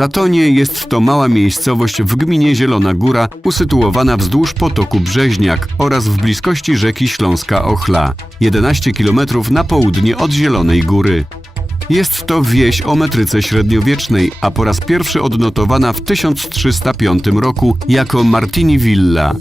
Zatonie jest to mała miejscowość w gminie Zielona Góra, usytuowana wzdłuż potoku Brzeźniak oraz w bliskości rzeki Śląska Ochla, 11 km na południe od Zielonej Góry. Jest to wieś o metryce średniowiecznej, a po raz pierwszy odnotowana w 1305 roku jako Martini Villa.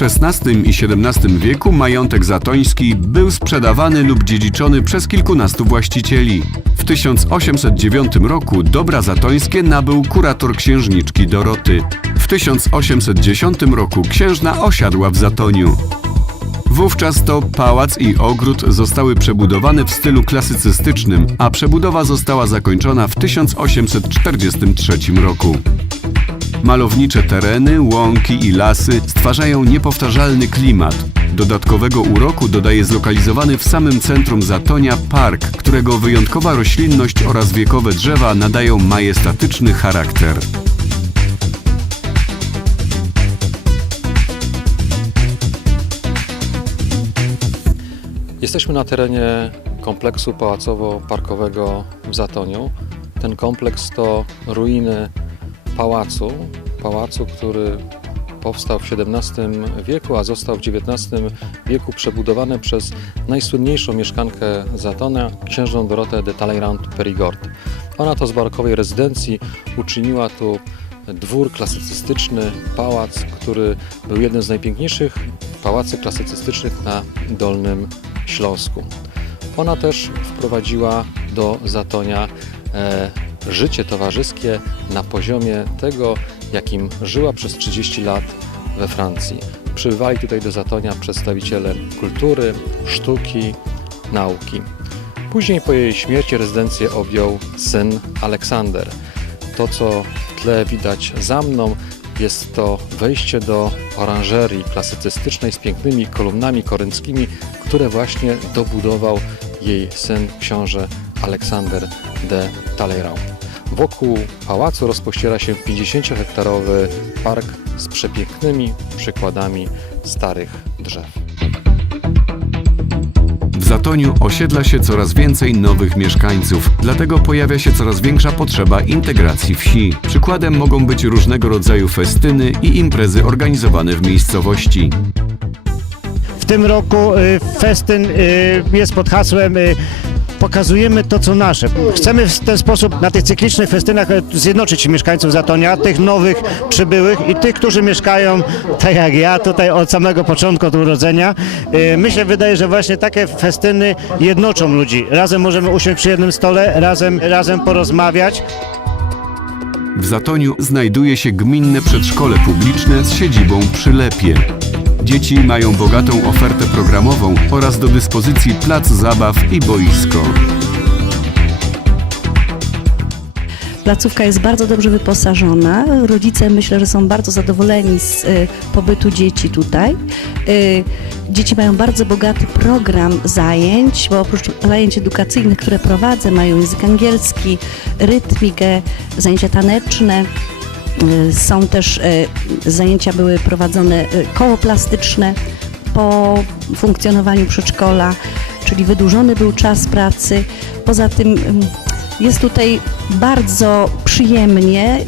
W XVI i XVII wieku majątek zatoński był sprzedawany lub dziedziczony przez kilkunastu właścicieli. W 1809 roku dobra zatońskie nabył kurator księżniczki Doroty. W 1810 roku księżna osiadła w Zatoniu. Wówczas to pałac i ogród zostały przebudowane w stylu klasycystycznym, a przebudowa została zakończona w 1843 roku. Malownicze tereny, łąki i lasy stwarzają niepowtarzalny klimat. Dodatkowego uroku dodaje zlokalizowany w samym centrum Zatonia park, którego wyjątkowa roślinność oraz wiekowe drzewa nadają majestatyczny charakter. Jesteśmy na terenie kompleksu pałacowo-parkowego w Zatoniu. Ten kompleks to ruiny pałacu, pałacu, który powstał w XVII wieku, a został w XIX wieku przebudowany przez najsłynniejszą mieszkankę Zatona, księżną Dorotę de Talleyrand-Périgord. Ona to z barokowej rezydencji uczyniła tu dwór klasycystyczny, pałac, który był jednym z najpiękniejszych pałacy klasycystycznych na Dolnym Śląsku. Ona też wprowadziła do Zatonia e, życie towarzyskie na poziomie tego, jakim żyła przez 30 lat we Francji. Przybywali tutaj do Zatonia przedstawiciele kultury, sztuki, nauki. Później po jej śmierci rezydencję objął syn Aleksander. To, co w tle widać za mną, jest to wejście do oranżerii klasycystycznej z pięknymi kolumnami korynckimi, które właśnie dobudował jej syn książę Aleksander de Talleyrand. Wokół pałacu rozpościera się 50-hektarowy park z przepięknymi przykładami starych drzew. W Zatoniu osiedla się coraz więcej nowych mieszkańców, dlatego pojawia się coraz większa potrzeba integracji wsi. Przykładem mogą być różnego rodzaju festyny i imprezy organizowane w miejscowości. W tym roku y, festyn y, jest pod hasłem y, Pokazujemy to, co nasze. Chcemy w ten sposób na tych cyklicznych festynach y, zjednoczyć mieszkańców Zatonia, tych nowych przybyłych i tych, którzy mieszkają, tak jak ja, tutaj od samego początku, od urodzenia. Y, Myślę, wydaje, że właśnie takie festyny jednoczą ludzi. Razem możemy usiąść przy jednym stole, razem, razem porozmawiać. W Zatoniu znajduje się gminne przedszkole publiczne z siedzibą przy Lepie. Dzieci mają bogatą ofertę programową oraz do dyspozycji plac zabaw i boisko. Placówka jest bardzo dobrze wyposażona. Rodzice myślę, że są bardzo zadowoleni z y, pobytu dzieci tutaj. Y, dzieci mają bardzo bogaty program zajęć, bo oprócz zajęć edukacyjnych, które prowadzę, mają język angielski, rytmikę, zajęcia taneczne. Y, Są też y, zajęcia były prowadzone y, koło plastyczne po funkcjonowaniu przedszkola, czyli wydłużony był czas pracy. Poza tym ym, jest tutaj bardzo przyjemnie.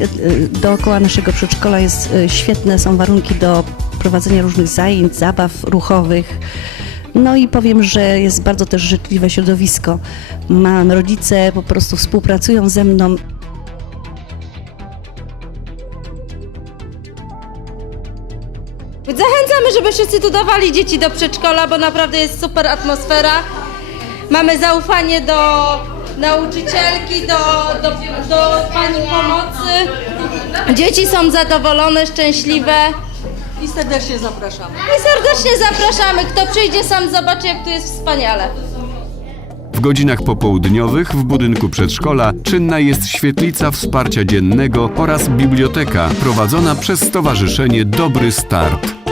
Dookoła naszego przedszkola jest świetne są warunki do prowadzenia różnych zajęć, zabaw ruchowych. No i powiem, że jest bardzo też życzliwe środowisko. Mam rodzice po prostu współpracują ze mną. Żeby wszyscy tu dawali dzieci do przedszkola, bo naprawdę jest super atmosfera. Mamy zaufanie do nauczycielki, do, do, do pani pomocy. Dzieci są zadowolone, szczęśliwe. I serdecznie zapraszamy. I serdecznie zapraszamy. Kto przyjdzie, sam zobaczy, jak tu jest wspaniale. W godzinach popołudniowych w budynku przedszkola czynna jest świetlica wsparcia dziennego oraz biblioteka prowadzona przez Stowarzyszenie Dobry Start.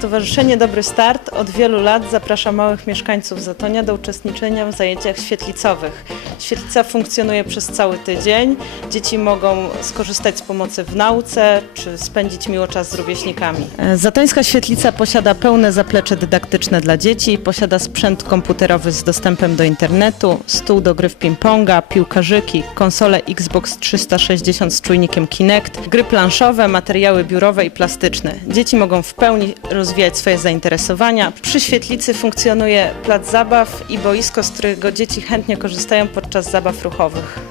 Stowarzyszenie Dobry Start od wielu lat zaprasza małych mieszkańców Zatonia do uczestniczenia w zajęciach świetlicowych. Świetlica funkcjonuje przez cały tydzień. Dzieci mogą skorzystać z pomocy w nauce czy spędzić miło czas z rówieśnikami. Zatońska Świetlica posiada pełne zaplecze dydaktyczne dla dzieci, posiada sprzęt komputerowy z dostępem do internetu, stół do gry w ping-ponga, piłkarzyki, konsolę Xbox 360 z czujnikiem Kinect, gry planszowe, materiały biurowe i plastyczne. Dzieci mogą w pełni rozwijać swoje zainteresowania. Przy świetlicy funkcjonuje plac zabaw i boisko, z którego dzieci chętnie korzystają podczas zabaw ruchowych.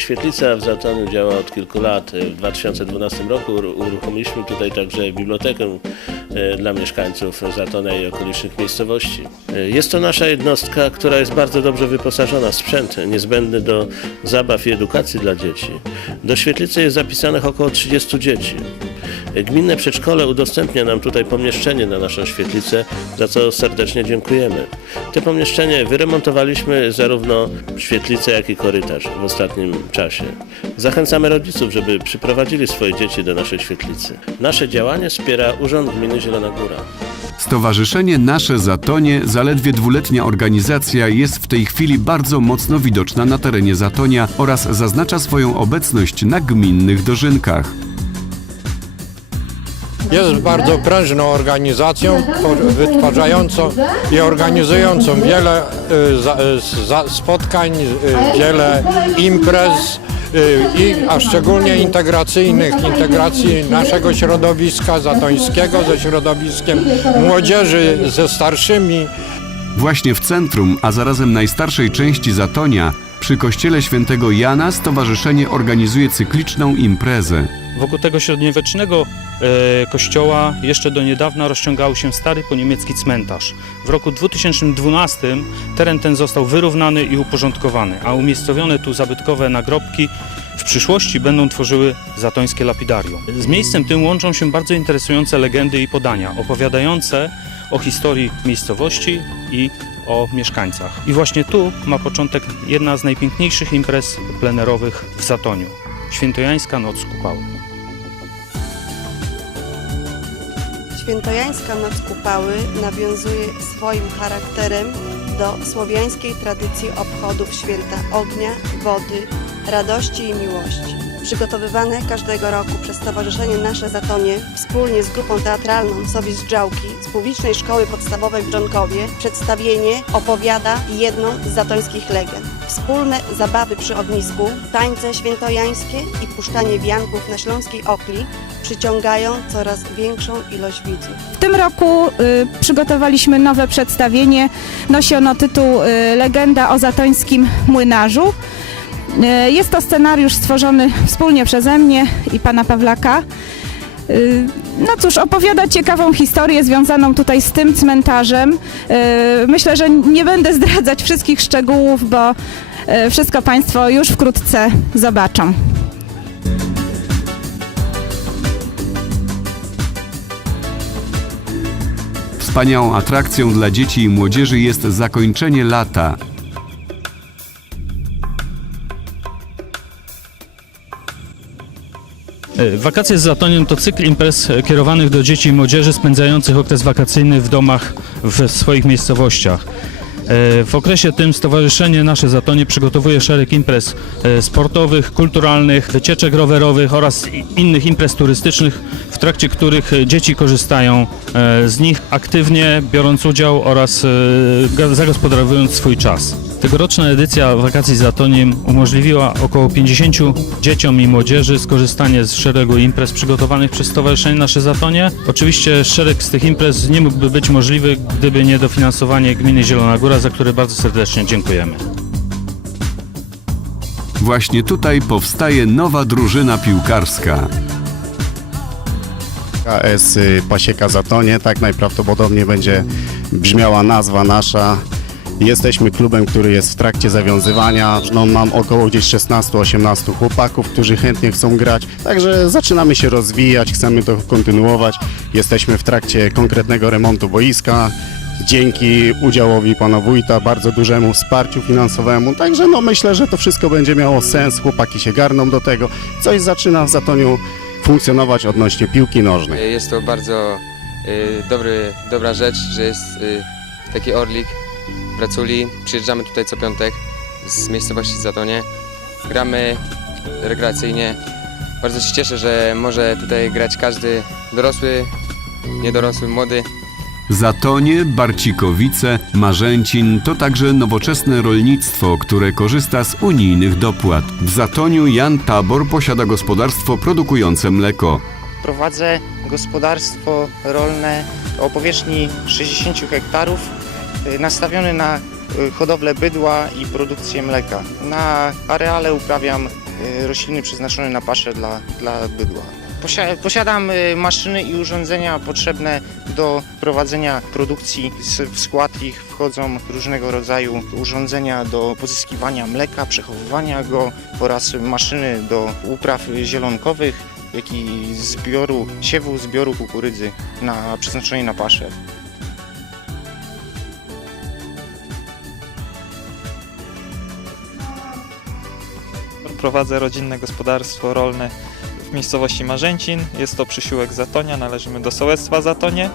Świetlica w Zatoniu działa od kilku lat. W 2012 roku ur- uruchomiliśmy tutaj także bibliotekę e, dla mieszkańców Zatonia i okolicznych miejscowości. E, Jest to nasza jednostka, która jest bardzo dobrze wyposażona w sprzęt niezbędny do zabaw i edukacji dla dzieci. Do świetlicy jest zapisanych około 30 dzieci. Gminne przedszkole udostępnia nam tutaj pomieszczenie na naszą świetlicę, za co serdecznie dziękujemy. Te pomieszczenie wyremontowaliśmy zarówno świetlicę, jak i korytarz w ostatnim czasie. Zachęcamy rodziców, żeby przyprowadzili swoje dzieci do naszej świetlicy. Nasze działanie wspiera Urząd Gminy Zielona Góra. Stowarzyszenie Nasze Zatonie, zaledwie dwuletnia organizacja, jest w tej chwili bardzo mocno widoczna na terenie Zatonia oraz zaznacza swoją obecność na gminnych dożynkach. Jest bardzo prężną organizacją, wytwarzającą i organizującą wiele y, y, spotkań, y, wiele imprez i, a szczególnie integracyjnych, integracji naszego środowiska zatońskiego ze środowiskiem młodzieży, ze starszymi. Właśnie w centrum, a zarazem najstarszej części Zatonia, przy kościele świętego Jana, stowarzyszenie organizuje cykliczną imprezę. Wokół tego średniowiecznego e, kościoła jeszcze do niedawna rozciągał się stary poniemiecki cmentarz. W roku 2012 teren ten został wyrównany i uporządkowany, a umiejscowione tu zabytkowe nagrobki w przyszłości będą tworzyły zatońskie lapidarium. Z miejscem tym łączą się bardzo interesujące legendy i podania opowiadające o historii miejscowości i o mieszkańcach. I właśnie tu ma początek jedna z najpiękniejszych imprez plenerowych w Zatoniu. Świętojańska Noc Kupały. Świętojańska Noc Kupały nawiązuje swoim charakterem do słowiańskiej tradycji obchodów święta ognia, wody, radości i miłości. Przygotowywane każdego roku przez Stowarzyszenie Nasze Zatonie wspólnie z grupą teatralną Sobie z Działki z Publicznej Szkoły Podstawowej w Dżonkowie przedstawienie opowiada jedną z zatońskich legend. Wspólne zabawy przy ognisku, tańce świętojańskie i puszczanie wianków na śląskiej okli przyciągają coraz większą ilość widzów. W tym roku y, przygotowaliśmy nowe przedstawienie. Nosi ono tytuł y, Legenda o zatońskim młynarzu. Y, jest to scenariusz stworzony wspólnie przeze mnie i pana Pawlaka. Y, no cóż, opowiada ciekawą historię związaną tutaj z tym cmentarzem. Y, myślę, że nie będę zdradzać wszystkich szczegółów, bo y, wszystko państwo już wkrótce zobaczą. Wspaniałą atrakcją dla dzieci i młodzieży jest zakończenie lata. Wakacje z Zatoniem to cykl imprez e, kierowanych do dzieci i młodzieży spędzających okres wakacyjny w domach w swoich miejscowościach. E, W okresie tym Stowarzyszenie Nasze Zatonie przygotowuje szereg imprez e, sportowych, kulturalnych, wycieczek rowerowych oraz innych imprez turystycznych, w trakcie których e, dzieci korzystają e, z nich aktywnie, biorąc udział oraz e, zagospodarowując swój czas. Tegoroczna edycja wakacji z Zatoniem umożliwiła około 50 dzieciom i młodzieży skorzystanie z szeregu imprez przygotowanych przez Stowarzyszenie Nasze Zatonie. Oczywiście szereg z tych imprez nie mógłby być możliwy, gdyby nie dofinansowanie gminy Zielona Góra, za które bardzo serdecznie dziękujemy. Właśnie tutaj powstaje nowa drużyna piłkarska. KS Pasieka Zatonie, tak najprawdopodobniej będzie brzmiała nazwa nasza. Jesteśmy klubem, który jest w trakcie zawiązywania. No, mam około gdzieś 16-18 chłopaków, którzy chętnie chcą grać. Także zaczynamy się rozwijać, chcemy to kontynuować. Jesteśmy w trakcie konkretnego remontu boiska. dzięki udziałowi pana wójta, bardzo dużemu wsparciu finansowemu. Także no myślę, że to wszystko będzie miało sens, chłopaki się garną do tego. Coś zaczyna w Zatoniu funkcjonować odnośnie piłki nożnej. Jest to bardzo y, dobry, dobra rzecz, że jest y, taki Orlik Braculi. Przyjeżdżamy tutaj co piątek z miejscowości Zatonie. Gramy rekreacyjnie. Bardzo się cieszę, że może tutaj grać każdy dorosły, niedorosły, młody. Zatonie, Barcikowice, Marzęcin to także nowoczesne rolnictwo, które korzysta z unijnych dopłat. W Zatoniu Jan Tabor posiada gospodarstwo produkujące mleko. Prowadzę gospodarstwo rolne o powierzchni 60 hektarów, y, nastawione na y, hodowlę bydła i produkcję mleka. Na areale uprawiam y, rośliny przeznaczone na paszę dla, dla bydła. Posia- Posiadam maszyny i urządzenia potrzebne do prowadzenia produkcji. W skład ich wchodzą różnego rodzaju urządzenia do pozyskiwania mleka, przechowywania go oraz maszyny do upraw zielonkowych, jak i zbioru, siewu zbioru kukurydzy na, przeznaczonej na paszę. Prowadzę rodzinne gospodarstwo rolne w miejscowości Marzęcin. Jest to przysiłek Zatonia, należymy do sołectwa Zatonie.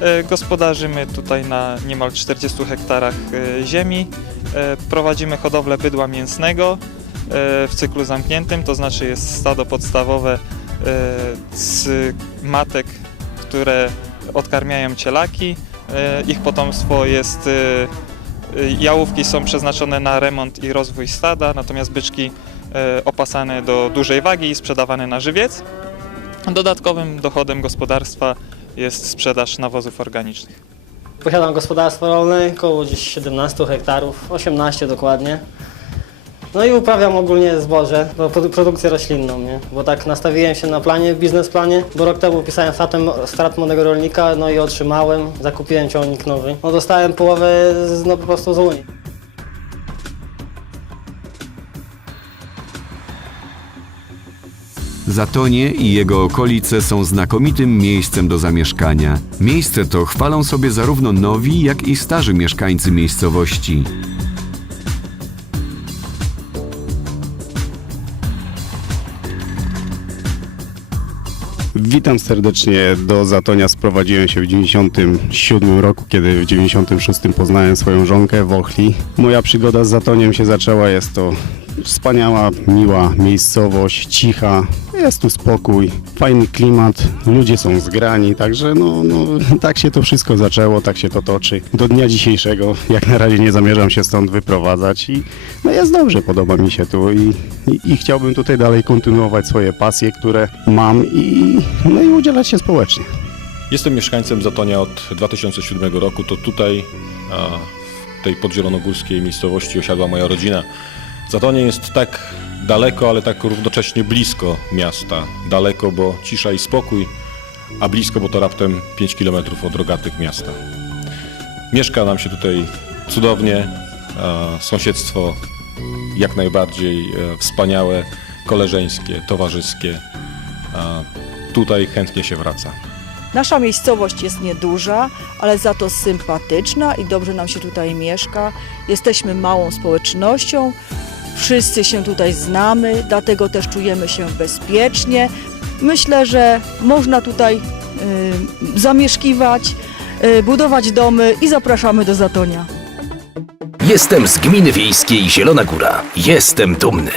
E, Gospodarzymy tutaj na niemal 40 hektarach e, ziemi. E, Prowadzimy hodowlę bydła mięsnego w cyklu zamkniętym, to znaczy jest stado podstawowe z matek, które odkarmiają cielaki. Ich potomstwo jest Jałówki są przeznaczone na remont i rozwój stada, natomiast byczki opasane do dużej wagi i sprzedawane na żywiec. Dodatkowym dochodem gospodarstwa jest sprzedaż nawozów organicznych. Posiadam gospodarstwo rolne, około gdzieś 17 hektarów, 18 dokładnie. No i uprawiam ogólnie zboże, produ- produkcję roślinną, nie? Bo tak nastawiłem się na planie, biznesplanie, bo rok temu pisałem stratem, strat młodego rolnika, no i otrzymałem, zakupiłem ciągnik nowy. No dostałem połowę z, no po prostu z Unii. Zatonie i jego okolice są znakomitym miejscem do zamieszkania. Miejsce to chwalą sobie zarówno nowi, jak i starzy mieszkańcy miejscowości. Witam serdecznie do Zatonia. Sprowadziłem się w 97 roku, kiedy w 96 poznałem swoją żonkę w Ochli. Moja przygoda z Zatoniem się zaczęła. Jest to wspaniała, miła miejscowość, cicha. Jest tu spokój, fajny klimat, ludzie są zgrani, także no, no, tak się to wszystko zaczęło, tak się to toczy. Do dnia dzisiejszego jak na razie nie zamierzam się stąd wyprowadzać i no jest dobrze, podoba mi się tu i, i, i chciałbym tutaj dalej kontynuować swoje pasje, które mam i, no i udzielać się społecznie. Jestem mieszkańcem Zatonia od 2007 roku. To tutaj, a, w tej podzielonogórskiej miejscowości osiadła moja rodzina. Zatonie jest tak daleko, ale tak równocześnie blisko miasta. Daleko, bo cisza i spokój, a blisko, bo to raptem 5 km od rogatych miasta. Mieszka nam się tutaj cudownie, sąsiedztwo jak najbardziej e, wspaniałe, koleżeńskie, towarzyskie. Tutaj chętnie się wraca. Nasza miejscowość jest nieduża, ale za to sympatyczna i dobrze nam się tutaj mieszka. Jesteśmy małą społecznością, wszyscy się tutaj znamy, dlatego też czujemy się bezpiecznie. Myślę, że można tutaj y, zamieszkiwać, y, budować domy i zapraszamy do Zatonia. Jestem z gminy wiejskiej Zielona Góra. Jestem dumny.